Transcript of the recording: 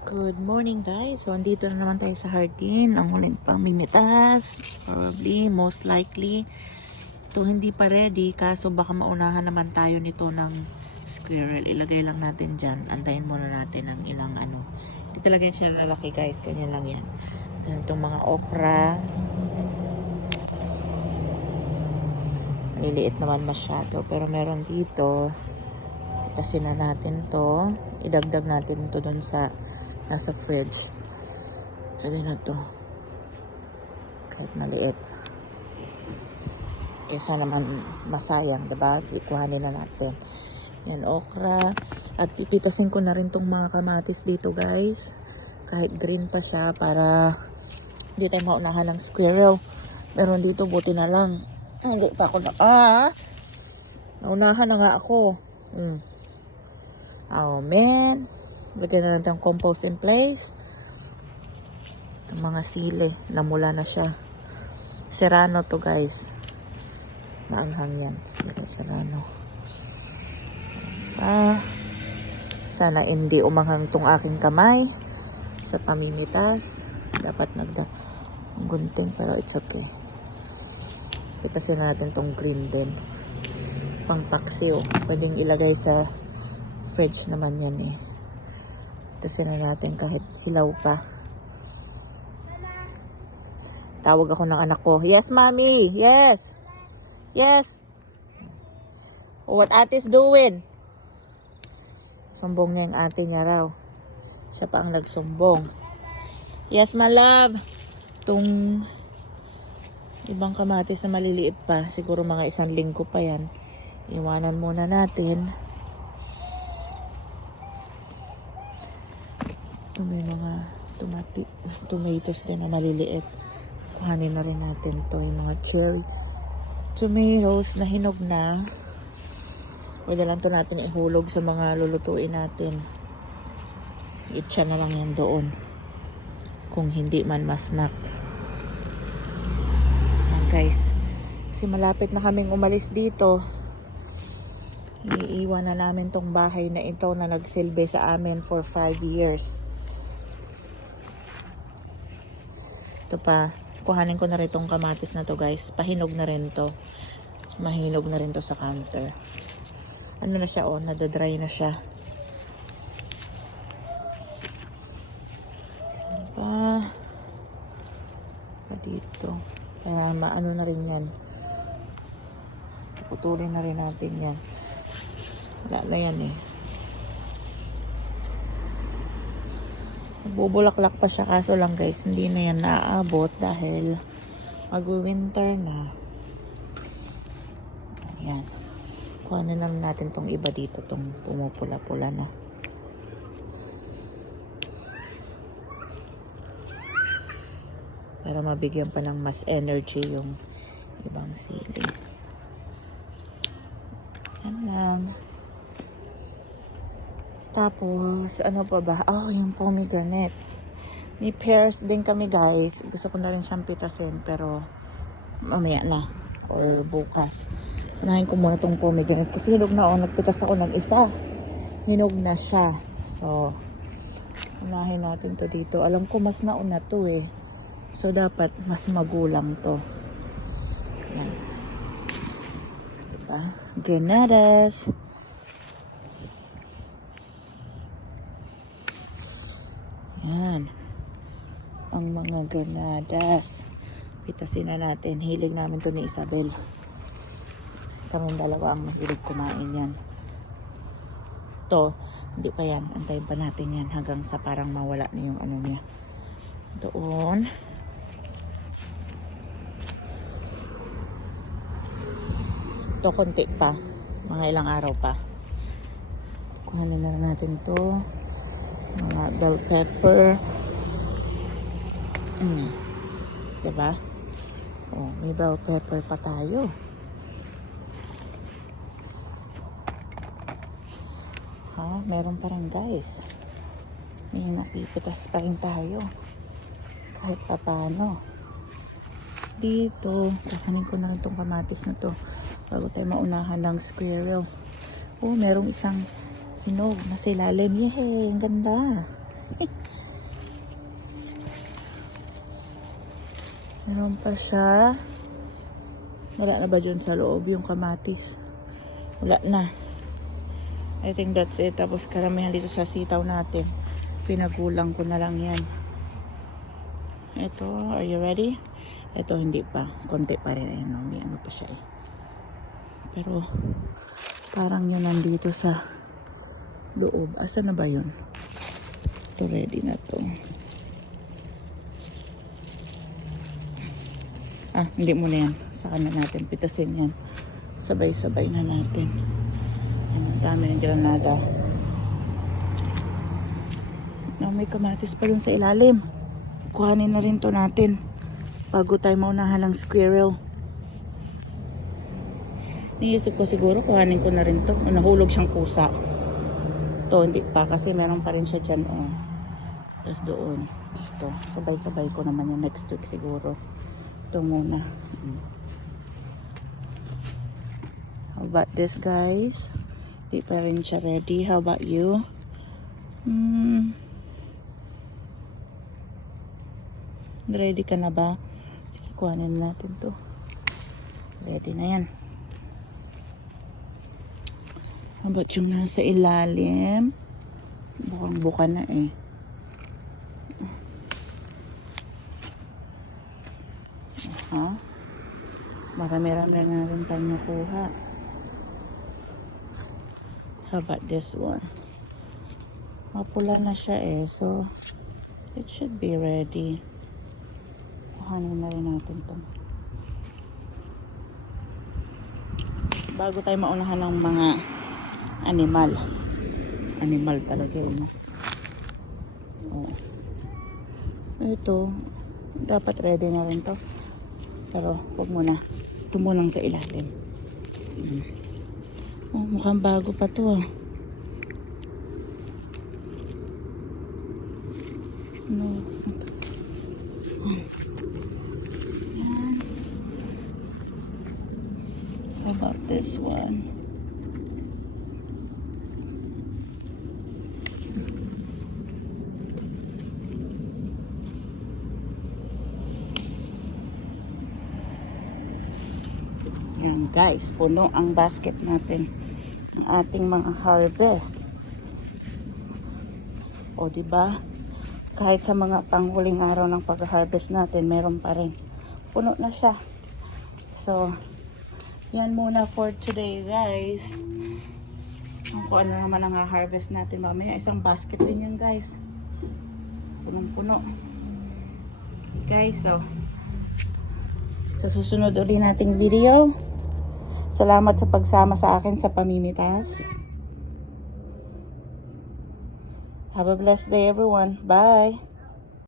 Good morning guys. So andito na naman tayo sa hardin. Ang huling pang mimitas. Probably, most likely. Ito hindi pa ready. Kaso baka maunahan naman tayo nito ng squirrel. Ilagay lang natin dyan. Antayin muna natin ng ilang ano. Hindi talaga yan siya lalaki guys. Ganyan lang yan. Ito itong mga okra. Maliliit naman masyado. Pero meron dito. Itasin na natin to. Idagdag natin to dun sa nasa fridge. Pwede na to. Kahit maliit. Kesa naman masayang, diba? Ikuhanin na natin. Yan, okra. At pipitasin ko na rin tong mga kamatis dito, guys. Kahit green pa siya para hindi tayo maunahan ng squirrel. Meron dito, buti na lang. Hindi pa ako na... naunahan na nga ako. Oh, man. Lagyan na natin ang compost in place. Itong mga sili. Namula na siya. Serrano to guys. Maanghang yan. Sili serrano. Sana hindi umanghang tong aking kamay. Sa pamimitas. Dapat ang gunting pero it's okay. Pitasin natin tong green din. Pang paksiw. Pwedeng ilagay sa fridge naman yan eh. Tasin na natin kahit hilaw pa. Tawag ako ng anak ko. Yes, mommy. Yes. Yes. What ate's doing? Sumbong niya yung ate niya raw. Siya pa ang nagsumbong. Yes, my love. Itong ibang kamatis na maliliit pa. Siguro mga 1 linggo pa yan. Iwanan muna natin. May mga tomatoes din na maliliit. Kuhanin na rin natin to yung mga cherry tomatoes na hinog na. Pwede lang to natin ihulog sa mga lulutuin natin. Itcha na lang yan doon kung hindi man masnack. Guys, kasi malapit na kaming umalis dito. Iiwan na namin tong bahay na ito na nagsilbi sa amin for 5 years. Ito pa, kuhanin ko na rin itong kamatis na to guys. Pahinog na rin to. Mahinog na rin to sa counter. Ano na siya, nadadry na siya. Pa dito. Kaya maano na rin yan. Putulin na rin natin yan. Wala na yan eh. Bubulaklak pa siya kaso lang guys, hindi na yan naaabot dahil mag-winter na. Ayan. Kuhanin naman natin tong iba dito, tong pumupula-pula na. Para mabigyan pa ng mas energy yung ibang sili. Yan lang. Tapos, ano pa ba? Yung pomegranate. May pears din kami guys. Gusto ko na rin siyang pitasin pero mamaya na. Or bukas. Unahin ko muna tong pomegranate. Kasi hinog na nagpitas ako ng isa. Hinog na siya. So, unahin natin to dito. Alam ko mas nauna to eh. So, dapat mas magulang to. Yan. Diba? Granadas. Yan. Ang mga granadas. Pitasin na natin. Hilig namin to ni Isabel. Kaming dalawa ang mahilig kumain yan. To, hindi pa yan. Antayin pa natin yan hanggang sa parang mawala na yung ano niya. Doon. To, konti pa. Mga ilang araw pa. Kuhanin na natin to. Mga bell pepper. Diba? May bell pepper pa tayo. Meron pa rin guys. May napipitas pa rin tayo. Kahit pa paano. Dito, kakanin ko na rin itong kamatis na to bago tayo maunahan ng squirrel. Merong isang hinog na silalim. Yehey, ang ganda. Meron pa siya. Wala na ba dyan sa loob yung kamatis? Wala na. I think that's it. Tapos karamihan dito sa sitaw natin. Pinagulang ko na lang yan. Ito, are you ready? Ito hindi pa. Konti pa rin. Ayan, no? May ano pa siya eh. Pero parang yun nandito sa loob. Asa na ba yun? Ito ready na to. Hindi muna yan. Saka na natin pitasin yan. Sabay-sabay na natin. Ang dami ng granada. May kamatis pa dun sa ilalim. Kuhanin na rin to natin. Bago tayo maunahan ng squirrel. Niisip ko siguro kuhanin ko na rin to. Nahulog siyang kusa. To hindi pa kasi meron pa rin siya dyan. Oh. Tapos doon. Tapos to. Sabay-sabay ko naman yan next week siguro. Ito muna. How about this guys? Di pa rin siya ready. How about you? Ready ka na ba? Sige, kuhanin natin to. Ready na yan. How about yung nasa ilalim? Bukang-buka na eh. Marami-rami na rin tayong nakuha. How about this one? Mapula na siya eh. So, it should be ready. Kuhanin na rin natin to. Bago tayo maunahan ng mga animal. Animal talaga yun. Oh. Ito, dapat ready na rin to. Pero, huwag muna. Ito munang sa ilalim. Oh, mukhang bago pa to ah. No. How about this one? Yan guys, puno ang basket natin ng ating mga harvest. O di ba? Kahit sa mga panghuling araw ng pag-harvest natin, meron pa rin. Puno na siya. So, yan muna for today guys. Kung ano naman ang harvest natin mamaya. Isang basket din yan guys. Punong-puno. Okay guys, so sa susunod ulit nating video. Salamat sa pagsama sa akin sa pamimitas. Have a blessed day everyone. Bye!